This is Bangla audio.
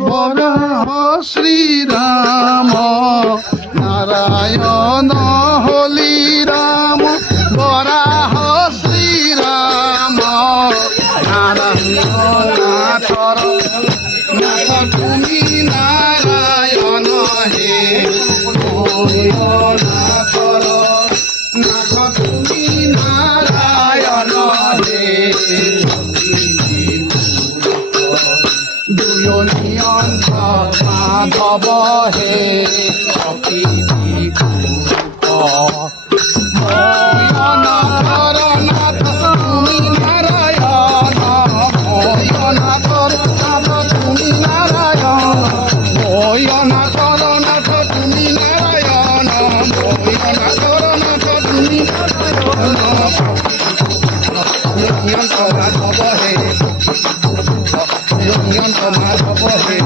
বরাহ শ্রীরাম নারায়ণ হলি রাম, বরাহ শ্রীরাম নারায়ণ নাথর নাথ তুমি নারায়ণ হে, নাথর নাথ তুমি নারায়ণ হে। দুয়নিয়ন্ত্র মাধব হে অতি ময়নাথর নাথ তুমি নারায়ণ, ময়নাথর নাথ তুমি নারায়ণ, ময়নাথর নাথ তুমি নারায়ণ, ময়নাথর নাথ তুমি নারায়ণ। দুয়নিয়ন্ত্র মাধব হে, দুয়নিয়ন্ত্র মাধব হে।